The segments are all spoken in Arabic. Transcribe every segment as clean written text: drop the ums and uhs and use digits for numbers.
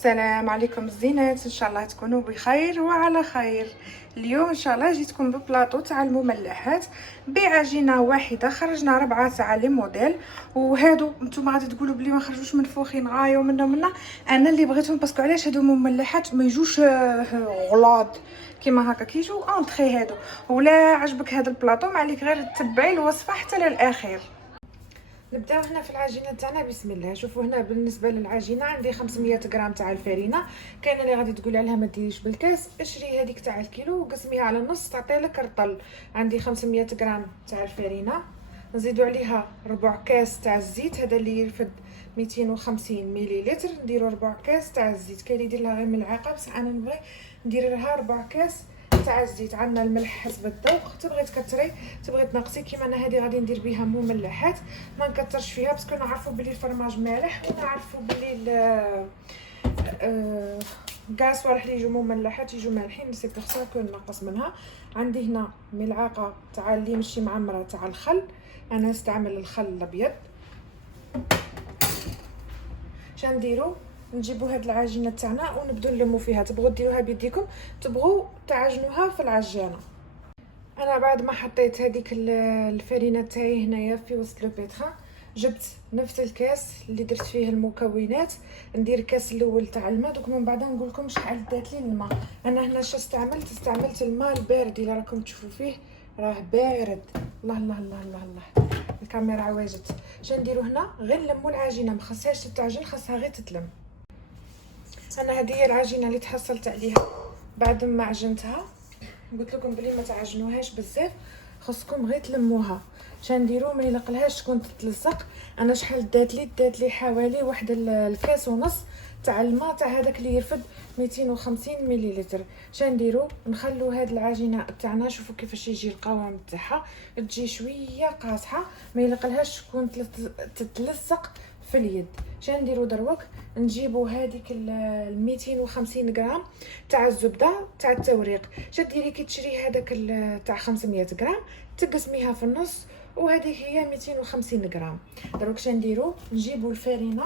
السلام عليكم الزينات، ان شاء الله تكونوا بخير وعلى خير. اليوم ان شاء الله جيتكم ببلاطو تاع المملحات بعجينه واحده. خرجنا 4 تاع لي موديل، وهادو نتوما غادي تقولوا بلي ما خرجوش منفوخين غايو منا. انا اللي بغيتهم باسكو علاش هادو مملحات ما يجوش غلاض كيما هكا، كيجو اونطري هادو. ولا عجبك هذا البلاطو ما عليك غير تتبعي الوصفه حتى للاخير. نبداو هنا في العجينه تاعنا. بسم الله. شوفوا هنا بالنسبه للعجينه عندي 500 غرام تاع الفرينه. كاينه اللي غادي تقول عليها ما ديريش بالكاس، اشري هذيك تاع الكيلو وقسميها على النص تعطي لك رطل. عندي 500 غرام تاع الفرينه، نزيدوا عليها ربع كاس تاع الزيت، هذا اللي يرفد 250 مليلتر. نديروا ربع كاس تاع الزيت، كاين اللي يدير لها غير ملعقه بصح انا نبغي ندير لها ربع كاس تاع الزيت. عندنا الملح حسب الذوق، تبغي تكثري تبغي تنقصي. كيما انا هذه غادي ندير بها مملحات، ما نكثرش فيها باسكو نعرفوا بلي الفرماج مالح ونعرفوا بلي كاع صوالح اللي يجوا مملحات يجوا مالحين، سي بور سا كو نقص منها. عندي هنا ملعقه تاع اللي ماشي معمره تاع الخل، انا نستعمل الخل الابيض. شنديرو نجيبوا هاد العجينه تاعنا ونبداو نلمو فيها. تبغوا ديروها بيديكم، تبغوا تعجنوها في العجانه. انا بعد ما حطيت هذيك الفرينه تاعي هنايا في وسط لو بيترا، جبت نفس الكاس اللي درت فيه المكونات، ندير الكاس الاول تاع الماء. دوك من بعد نقول لكم شحال دات لي الماء. انا هنا اش استعملت الماء البارد اللي راكم تشوفوا فيه راه بارد. الله الله الله الله الله، الكاميرا عواجت. شنديرو هنا غير نلمو العجينه، ما خاصهاش تتعجن، خاصها غير تتلم. انا هذه هي العجينه اللي تحصلت عليها بعد ما عجنتها. قلت لكم بلي ما تعجنوهاش بزاف، خاصكم غير تلموها. شنديرو ما يلقلهاش تكون تتلصق. انا شحال دات لي حوالي واحد الكاس ونص تاع الماء تاع هذاك اللي يرفد 250 مليلتر. شنديرو نخلو هاد العجينه تاعنا، شوفوا كيفاش يجي القوام تاعها، تجي شويه قاصحه، ما يلقلهاش تكون تتلصق في اليد. شنديرو دروك نجيبو هذيك 250 غرام تاع الزبده تاع التوريق. شديري كي تشري هذاك تاع 500 غرام تقسميها في النص، وهذيك هي 250 غرام. دروك شنديرو نجيبو الفرينه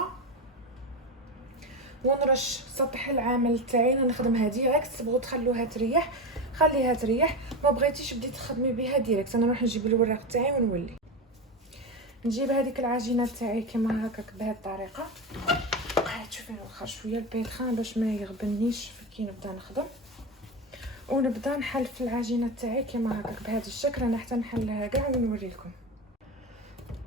ونرش سطح العمل تاعي. انا نخدمها ديريكت، تبغوا تخلوها تريح خليها تريح، ما بغيتيش بدي تخدمي بها ديريكت. انا نروح نجيب الوراق تاعي ونولي نجيب هذيك العجينه تاعي كيما هكاك بهذه الطريقه. تشوفي نوخر شويه البيتخان باش ما يغبنيش كي نبدا نخدم، ونبدا نحل في العجينه تاعي كيما هكاك بهذا الشكل. انا حتى نحلها كاع ونوري لكم.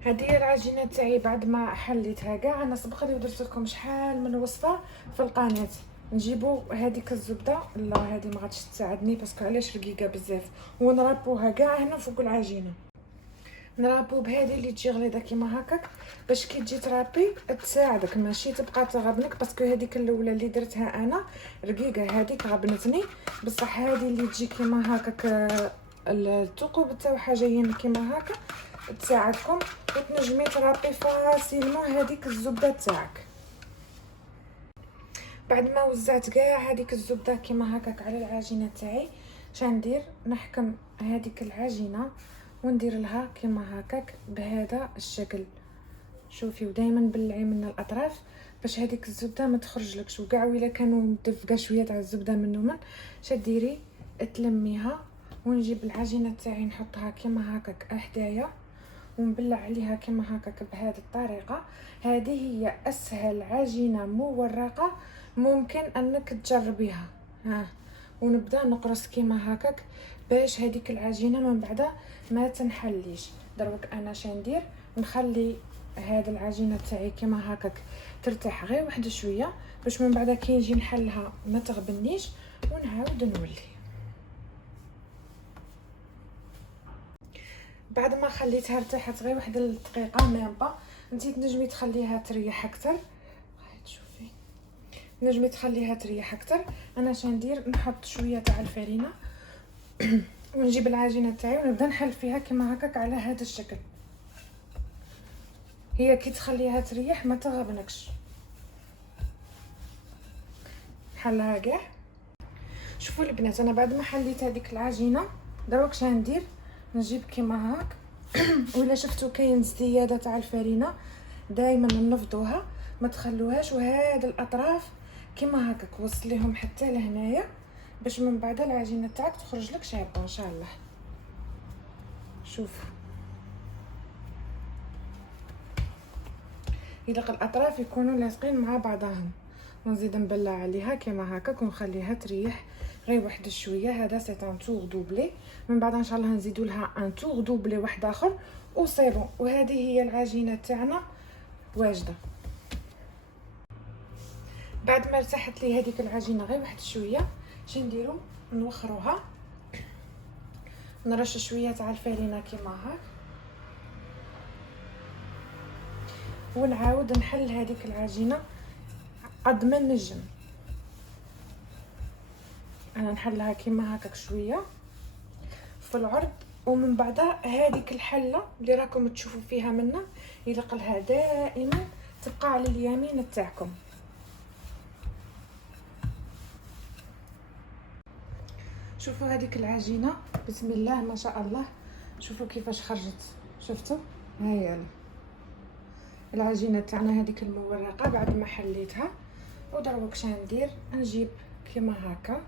هذه هي العجينه تاعي بعد ما حليتها كاع. انا سبق لي ودرت لكم شحال من وصفه في القناه. نجيبوا هذيك الزبده، لا هذه ما غاديش تساعدني باسكو علاش رقيقه بزاف، ونربوها كاع هنا فوق العجينه. نرابو بهذه اللي تجي غليظه كيما هكاك، باش كي تجي ترابي تساعدك ماشي تبقى تغبنك، باسكو هذيك الاولى اللي درتها انا رقيقه هذيك غبنتني. بصح هذه اللي تجي كيما هكاك الثقوب تاعها جايين كيما هكا تساعدكم، وتنجمي ترابي فاسيلمون هذيك الزبده تاعك. بعد ما وزعت كاع هذيك الزبده كيما هكاك على العجينه تاعي، شندير نحكم هذيك العجينه وندير لها كيما هكاك بهذا الشكل. شوفي ودائما بلعي من الاطراف باش هذيك الزبده ما تخرجلكش، وكاع ولا كانوا مدفقه شويه تاع الزبده من شديري تلميها. ونجيب العجينه تاعي نحطها كيما هكاك حدايا ونبلع عليها كيما هكاك بهذه الطريقه. هذه هي اسهل عجينه مورقه ممكن انك تجربيها. ونبدا نقرص كيما هكاك باش هذيك العجينه من بعد ما تنحليش. دروك انا شندير نخلي هذه العجينه تاعي كيما هكاك ترتاح غير واحد شويه باش من بعد كي نجي نحلها ما تغبنيش، ونعاود نولي. بعد ما خليتها ارتاحت غير واحد الدقيقه ميم با، انتي تنجمي تخليها تريح اكثر. تشوفي نجمي تخليها تريح اكثر. انا شندير نحط شويه تاع الفرينه ونجيب العجينه تاعي ونبدا نحل فيها كيما هكاك على هذا الشكل. هي كي تخليها تريح ما تغبنكش. نحلها كاع. شوفوا البنات، انا بعد ما حليت هذيك العجينه دروك شندير نجيب كيما هاك ولا شفتوا كاين زياده تاع الفرينه دائما نفضوها ما تخلوهاش، وهاد الاطراف كيما هكاك. وصليهم حتى لهنايا باش من بعد العجينه تاعك تخرج لك شابه ان شاء الله. شوف يلق الاطراف يكونوا لاصقين مع بعضهم، ونزيد نبلع عليها كيما هكاك ونخليها تريح غير واحد شويه. هذا سي ان تور دوبلي، من بعد ان شاء الله نزيدوا لها ان تور دوبلي واحد اخر وصي بون. وهذه هي العجينه تاعنا واجده. بعد ما ارتاحت لي هذيك العجينه غير واحد شويه، شي نديرو نوخروها، نرش شويه تاع الفرينه كيما هاك، ونعاود نحل هذيك العجينه قد ما نجم. انا نحلها كيما هكاك شويه في العرض، ومن بعدها هذيك الحله اللي راكم تشوفوا فيها منا يلقلها دائما تبقى على اليمين تاعكم. شوفوا هذيك العجينه بسم الله ما شاء الله، شوفوا كيفاش خرجت. شفتوا هيا العجينه تاعنا هذيك المورقه بعد ما حليتها. ودروك شنو ندير، نجيب كيما هكا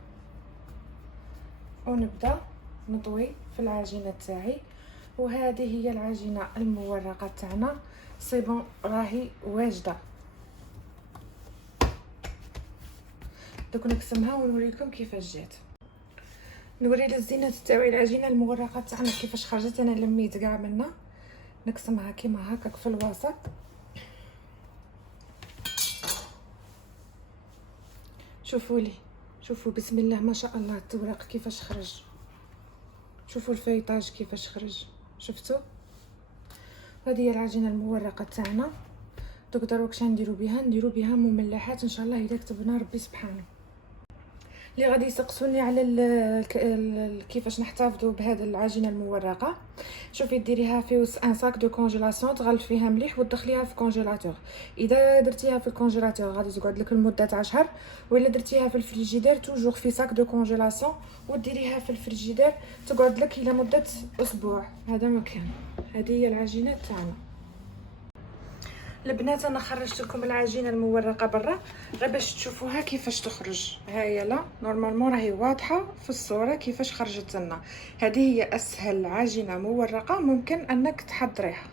ونبدا نطوي في العجينه تاعي. وهذه هي العجينه المورقه تاعنا سي بون، راهي واجده. دوك نقسمها ونوريكم كيفاش جات. نوري للزينات تاعي العجينه المورقه تاعنا كيفاش خرجت. انا لميت كاع منا، نقسمها كيما هكاك في الوسط. شوفوا لي، شوفوا بسم الله ما شاء الله التورق كيفاش خرج. شوفوا الفيطاج كيفاش خرج، شفتوا. هذه هي العجينه المورقه تاعنا. دوك دروك شنو نديرو بها، نديرو بها مملحات ان شاء الله اذا كتبنا ربي سبحانه. اللي غادي يسقسوني على كيفاش نحتفظوا بهذه العجينه المورقه، شوفي ديريها في ان صاك دو كونجيلاسيون، تغلفيها مليح وتدخليها في كونجيلاتور. اذا درتيها في الكونجيلاتور غادي تقعد لك لمده تاع شهر، ولا درتيها في الفريجيدير توجور في صاك دو كونجيلاسيون وديريها في الفريجيدير تقعد لك الى مده اسبوع. هذا مكان. هذه هي العجينه تاعنا البنات. انا خرجت لكم العجينه المورقه برا غير باش تشوفوها كيفاش تخرج. هاهي لا نورمالمون راهي واضحه في الصوره كيفاش خرجت لنا. هذه هي اسهل عجينه مورقه ممكن انك تحضريها.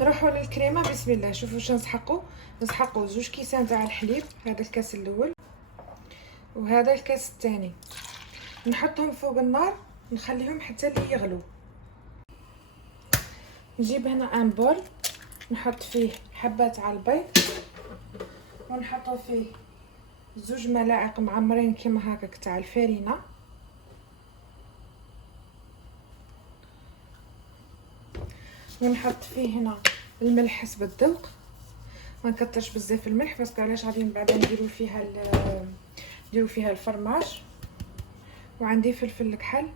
نروحوا للكريمه بسم الله. شوفوا واش نسحقوا 2 كيسان تاع الحليب، هذا الكاس الاول وهذا الكاس الثاني، نحطهم فوق النار نخليهم حتى اللي يغلو. نجيب هنا ان بول نحط فيه حبه تاع البيض، ونحطو فيه 2 ملاعق معمرين كيما هكاك تاع الفرينه، ونحط فيه هنا الملح حسب الذوق. ما نكترش بزاف الملح باسكو علاش غادي من بعد نديرو فيها الفرماج. وعندي فلفل الكحل.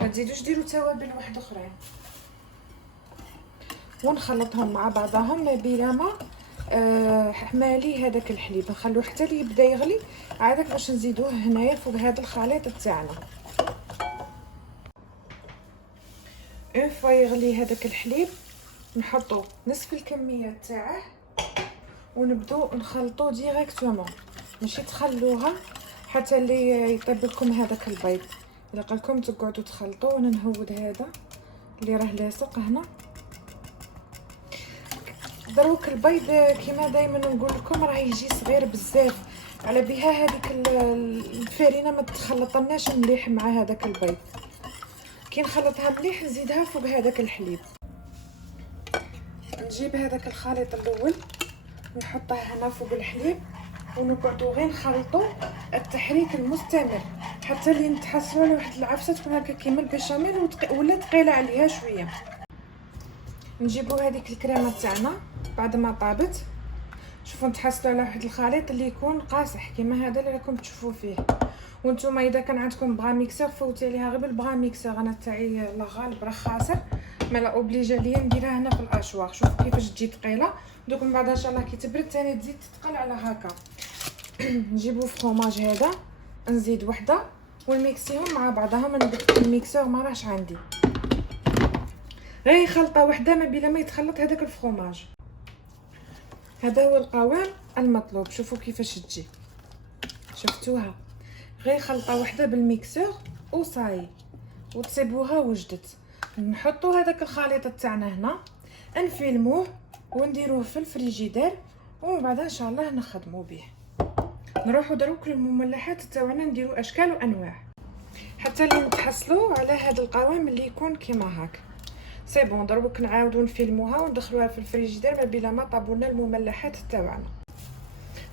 ما تزيدوش ديروا توابل واحد اخرين، ونخلطهم مع بعضهم بلا ما مالي هذاك الحليب. نخلوه حتى اللي يبدا يغلي عادك باش نزيدوه هنايا فوق هذا الخليط تاعنا. اون فوا يغلي هذاك الحليب نحطو نصف الكميه تاعه ونبداو نخلطو ديريكتومون، ماشي تخلوها حتى اللي يطيب لكم هذاك البيض. الا قالكم تقعدوا تخلطوا. وانا نهود هذا اللي راه لاصق هنا. دروك البيض كيما دائما نقول لكم راه يجي صغير بزاف، على بها هذيك الفرينه ما تخلطناش مليح مع هذاك البيض. كي نخلطها مليح نزيدها فوق هذاك الحليب. نجيب هذاك الخليط الاول نحطه هنا فوق الحليب، ونقعدوا غير نخلطوا التحريك المستمر حتى لين نتحصلوا على واحد العفسه تكون هكا كيما البيشاميل ولا ثقيله عليها شويه. نجيبوا هذيك الكريمه تاعنا بعد ما طابت. شوفوا نتحصلوا على واحد الخليط اللي يكون قاصح كيما هذا اللي راكم تشوفوا فيه. وانتم اذا كان عندكم بغا ميكسور فوتي عليها غير بالبغا ميكسور. انا تاعي الله غالب راه خاسر، مالا اوبليجي عليا نديرها هنا في الاشواغ. شوفوا كيفاش تجي ثقيله. دوك من بعد ان شاء الله كي تبرد ثاني تزيد تثقل على هكا. نجيبوا فرomاج هذا نزيد وحده ونميكسيهم مع بعضهم. انا درت الميكسور ما راهش عندي، غير خلطه وحده ما بلا ما يتخلط هذاك الفرomاج. هذا هو القوام المطلوب. شوفوا كيفاش تجي، شفتوها؟ غير خلطه واحده بالميكسور وصاي وتسيبوها وجدت. نحطوا هذاك الخليط تاعنا هنا، نفيلموه ونديروه في الفريجيدير، ومن بعد ان شاء الله نخدموا به. نروحوا دروك للمملحات تاعنا نديروا اشكال وانواع حتى اللي نتحصلوا على هذا القوام اللي يكون كيما هاك. سي بون، دروك نعاودوا نفيلموها وندخلوها في الفريجيدير ما بلا ما طابولنا المملحات تاعنا.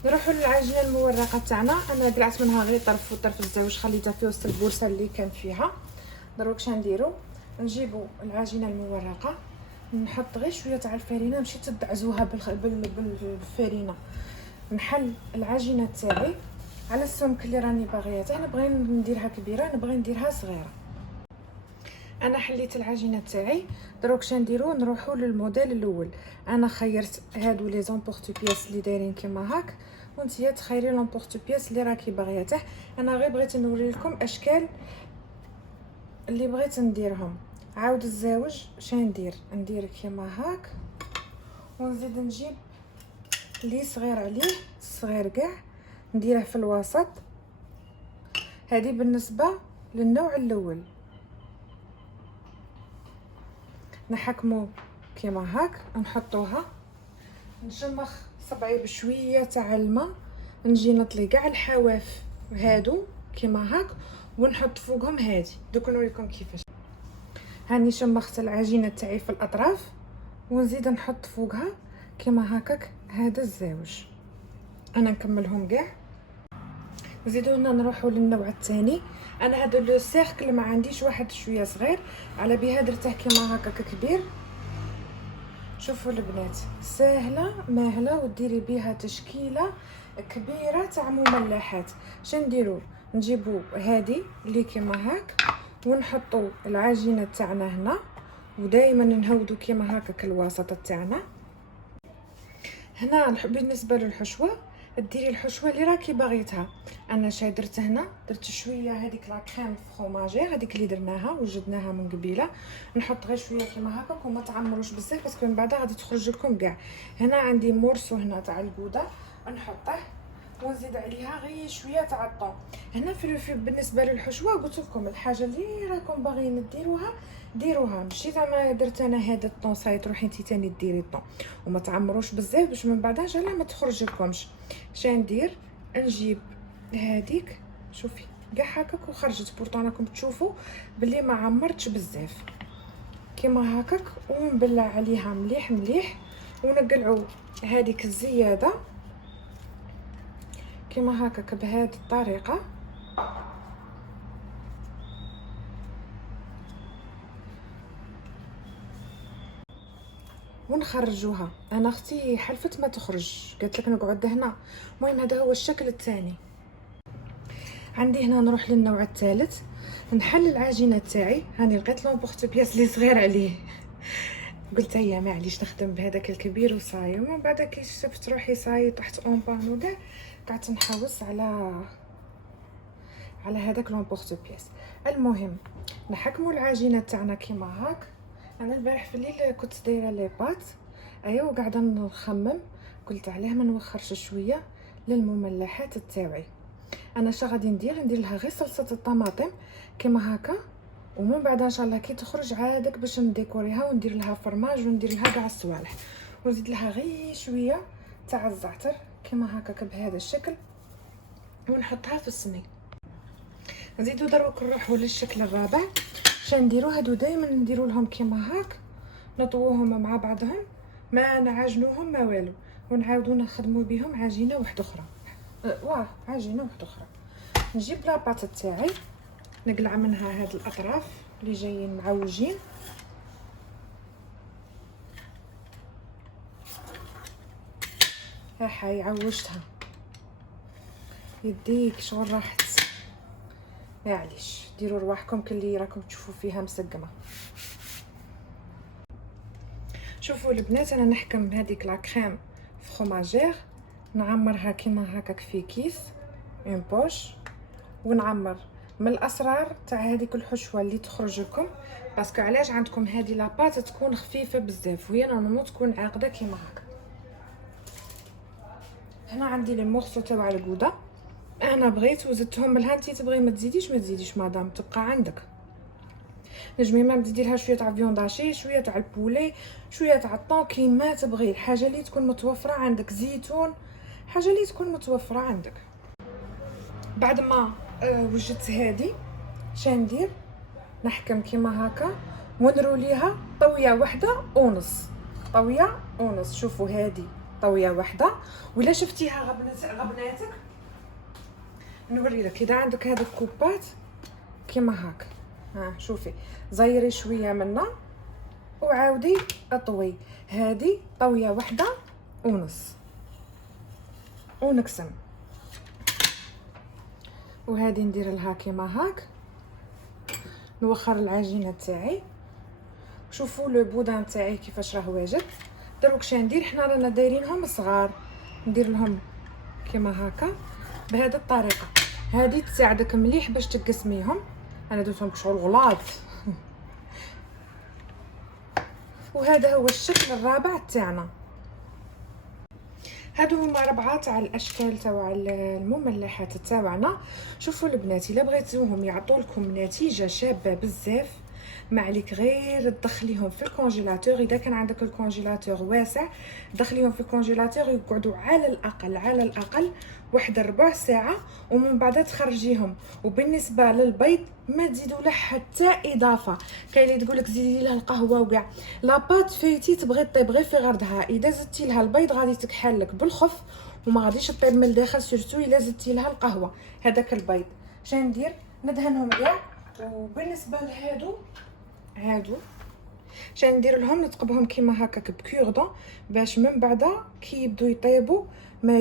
نروحوا للعجينه المورقه تاعنا. انا قلعت منها غير طرف وطرف الزاوج، خليتها في وسط البورصه اللي كان فيها. دروك شنديروا؟ نجيبوا العجينه المورقه، نحط غير شويه تاع الفرينه، نمشي تدعزوها بالفرينه. نحل العجينه تاعي على السمك اللي راني باغيته. انا بغيت نديرها كبيره، نبغي نديرها صغيره. انا حليت العجينه تاعي. دروك شنديروا؟ نروحوا للموديل الاول. انا خيرت هادو لي زامبورط بياس اللي دايرين كيما هاك، وانتيا تخيري لامبورط بياس اللي راكي باغيته. انا غير بغيت نوري لكم اشكال اللي بغيت نديرهم. عاود الزاوج ندير كيما هاك، ونزيد نجيب اللي صغير عليه صغير كاع نديره في الوسط. هذه بالنسبه للنوع الاول. نحكمو كيما هاك، نحطوها، نشمخ صبعي بشويه تاع الماء، نجي نطلي كاع الحواف هادو كيما هاك ونحط فوقهم هادي. دوك نوريكم كيفاش. هاني شمخت العجينه تاعي في الاطراف ونزيد نحط فوقها كيما هكاك هذا الزاوج. انا نكملهم كاع. نزيدو هنا نروحوا للنوع الثاني. انا هذا لو سيركل ما عنديش واحد شويه صغير، على بها درته كيما هكاك كبير. شوفوا البنات، سهله ماهله وديري بها تشكيله كبيره تاع مملحات. شنديروا؟ نجيبوا هذه اللي كيما هاك ونحطوا العجينه تاعنا هنا، ودائما نهودوا كيما هكاك الوسط تاعنا. هنا بالنسبه للحشوه ديري الحشوه اللي راكي باغيتها. انا شاي درت هنا، درت شويه هذيك لا كريم فروماجير هذيك اللي درناها وجدناها من قبيله. نحط غير شويه كيما هكاك وما تعمروش بزاف باسكو من بعد غادي تخرج لكم كاع. هنا عندي مورسو هنا تاع الجوده نحطه، ونزيد عليها غير شويه تاع الطون. هنا في بالنسبه للحشوه قلت لكم الحاجه اللي راكم باغيين ديروها. ماشي زعما درت انا هذا الطون صاي تروحي انت تاني ديري الطون، وما تعمروش بزاف باش من بعد ان شاء الله ما تخرج لكمش. ندير؟ نجيب هذيك، شوفي كاع هكاك وخرجت. بورطون راكم تشوفوا باللي ما عمرتش بزاف كيما هكاك، ونبلع عليها مليح مليح، ونقلعوا هذيك الزياده كيما هكاك بهذه الطريقه. ونخرجوها. انا اختي حلفت ما تخرج، قالت لك نقعد هنا. المهم هذا هو الشكل الثاني. عندي هنا نروح للنوع الثالث. نحل العجينه تاعي. هاني لقيت لامبورط بياس اللي صغير عليه قلت هيا معليش نخدم بهذاك الكبير وصاي. ومن بعد كي شفت روحي صاي طحت اون بان وكاع قعدت نحوس على هذاك لامبورط بياس. المهم نحكموا العجينه تاعنا كيما هاك. انا البارح في الليل كنت دايره لي بات ايوا وقاعده نخمم، قلت علاه ما نوخرش شويه للمملحات تاعي. انا شا غادي ندير لها غير صلصه الطماطم كيما هكا، ومن بعد ان شاء الله كي تخرج عادك باش نديكوريها وندير لها فرماج وندير لها كاع الصوالح، ونزيد لها غير شويه تاع الزعتر كيما هكاك بهذا الشكل ونحطها في الصينيه. نزيدو دروك نروحوا للشكل الرابع. نديرو؟ هادو دائما نديرو لهم كيما هاك، نطووهم مع بعضهم ما نعجنوهم ما والو، ونعاودو نخدموا بهم عجينه واحده اخرى. عجينه واحده اخرى. نجيب لاباط تاعي نقلع منها هاد الاطراف اللي جايين معوجين، هاي عوجتها. يديك شغل راحت، معليش ديروا رواحكم كلي راكم تشوفوا فيها مسقمه. شوفوا البنات، انا نحكم هذيك لا كريم فروماجير نعمرها كيما هكاك في كيس اون بوش، ونعمر من الاسرار تاع هذيك الحشوه اللي تخرج لكم. باسكو علاش عندكم هذه لاباط تكون خفيفه بزاف وهي نورمالمون تكون عاقده كيما هكا. هنا عندي لي مورسو تاع الكودا، انا بغيت وزدتهم لها. انتي تبغي ما تزيديش مدام، تبقى عندك. نجمي ما تزيدي لها شويه تاع فيونداشي، شويه تاع البولي، شويه تاع الطون، كيما تبغي. الحاجه اللي تكون متوفره عندك، زيتون، حاجه اللي تكون متوفره عندك. بعد ما وجدت هذه شندير، نحكم كيما هكا ونروليها طويه واحده ونص، طويه ونص. شوفوا هذه طويه واحده، ولا شفتيها غبناتك نوري لك. اذا عندك هذه الكوبات كيما هكا، ها شوفي زيري شويه منا وعاودي اطوي. هذه طويه واحده ونص ونقسم، وهذه ندير لها كيما هاك. نوخر العجينه تاعي. شوفوا لو بودان تاعي كيفاش راه واجد. دروك شندير، حنا رانا دايرينهم صغار، ندير لهم كيما هكا بهذه الطريقه. هذه تساعدك مليح باش تقسميهم. انا درتهم كشغل غلاظ. وهذا هو الشكل الرابع تاعنا. هادو هما 4 تاع الاشكال تاع المملحات تاعنا. شوفوا البنات، الا بغيتوهم يعطولكم نتيجه شابه بزاف، ما عليك غير تدخليهم في الكونجيلاتور. اذا كان عندك الكونجيلاتور واسع، دخليهم في الكونجيلاتور يقعدوا على الاقل واحد ربع ساعه، ومن بعد تخرجيهم. وبالنسبه للبيض ما تزيدوا له حتى اضافه. كاين اللي تقول لك زيدي لها القهوه وكاع. لاباط فايتي تبغي طيب غير في غردها، اذا زدتي لها البيض غادي تكحل لك بالخف وما غاديش طيب من الداخل، سورتو الا زدتي لها القهوه. هذاك البيض شندير ندهنهم كاع. وبالنسبه هادو شندير لهم نتقبهم كيما هكاك بكوردون، باش من بعد كي يبدو يطيبوا ما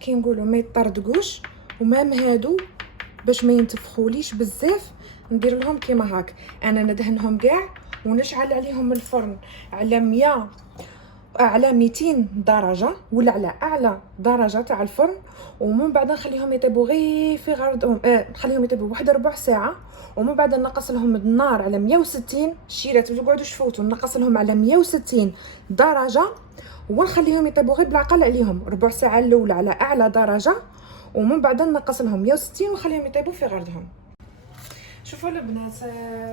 كي نقولوا ما يطردقوش. ومام هادو باش ما ينتفخوليش بزاف ندير لهم كيما هاك. انا ندهنهم كاع ونشعل عليهم الفرن على 200 درجه ولا على اعلى درجه تاع الفرن. ومن بعد نخليهم يطيبوا غير في غردهم، نخليهم يطيبوا واحد ربع ساعه. ومن بعد نقص لهم النار على 160. الشيرات ما تقعدوش فوتوا، نقص لهم على 160 درجه ونخليهم يطيبوا غير بالعقل عليهم ربع ساعه الاولى على اعلى درجه. ومن بعد نقص لهم 160 ونخليهم يطيبوا في غردهم. شوفوا البنات،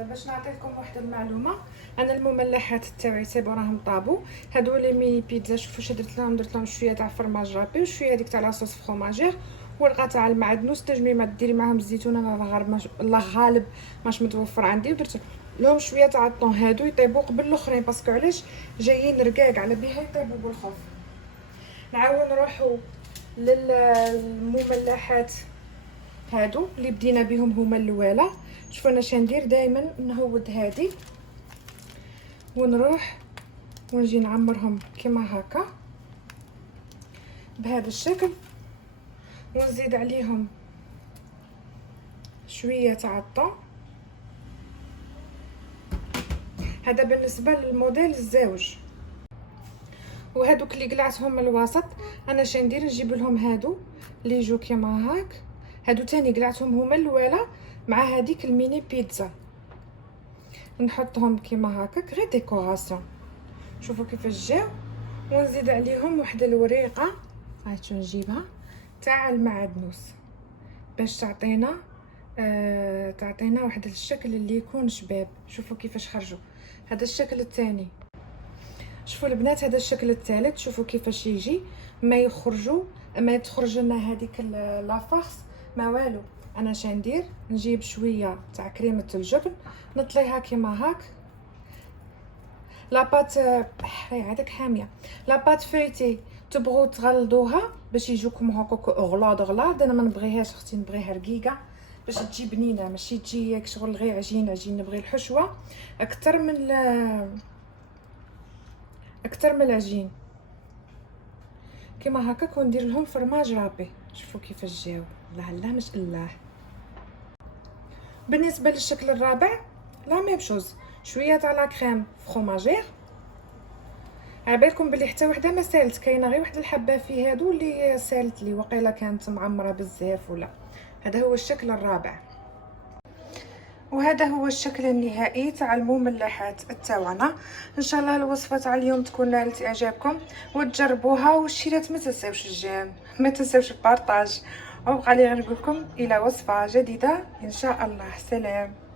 باش نعطيكم واحد المعلومه، انا المملحات تاعي سيبو راهم طابو. هادو لي ميني بيتزا، شوفوا واش درت لهم شويه تاع فرماج رابي وشويه هذيك تاع لاصوص فروماجير ورقه تاع المعدنوس. تنجمي ما ديري معاهم الزيتون، انا الله غالب ماش متوفر عندي. ودرت لهم شويه تاع الطون. هادو يطيبوا قبل الاخرين باسكو علاش جايين رقاق على بها يطيبوا بالخوف. نعاود نروحوا للمملحات هادو اللي بدينا بهم هما الاولى. شوفوا انا شندير دائما نهود هذه ونروح ونجي نعمرهم كيما هكا بهذا الشكل، ونزيد عليهم شويه تاع الطون. هذا بالنسبه للموديل الزوج. وهذوك اللي قلعتهم الوسط انا شندير نجيب لهم هادو اللي يجوا كيما هاك. هادو تاني قلعتهم هما الاولى مع هذيك الميني بيتزا، نحطهم كيما هكاك غير ديكوراسيون. شوفوا كيفاش جاو. ونزيد عليهم واحد الوريقه هاتو نجيبها تاع المعدنوس باش تعطينا واحد الشكل اللي يكون شباب. شوفوا كيفاش خرجوا. هذا الشكل الثاني. شوفوا البنات هذا الشكل الثالث. شوفوا كيفاش يجي، ما تخرج لنا هذيك لافارس ما والو. انا شندير نجيب شويه تاع كريمه الجبن نطليها كيما هاك. لاباط هذيك حاميه. لاباط فايتي تبغوا تغلضوها باش يجوكم هكاك غلاض. انا ما نبغيهاش، اختي نبغيها رقيقه باش تجي بنينه، ماشي تجي شغل غير عجين. نبغي الحشوه اكثر من العجين كيما هكاك. وندير لهم فرماج رابي. شوفوا كيفاش جاو، الله ما شاء الله. بالنسبه للشكل الرابع لا ميم شوز، شويه تاع لا كريم فروماجير. عبالكم بلي حتى وحده ما سالت، كاينه غير واحد الحبه في هادو اللي سالت لي وقيله كانت معمره بزاف ولا. هذا هو الشكل الرابع. وهذا هو الشكل النهائي تاع المملحات تاعنا. ان شاء الله الوصفه تاع اليوم تكون نالت اعجابكم وتجربوها، والشيرات ما تنساوش الجيم، ما تنساوش البارطاج. وبقى لي غير نقول لكم الى وصفه جديده ان شاء الله. سلام.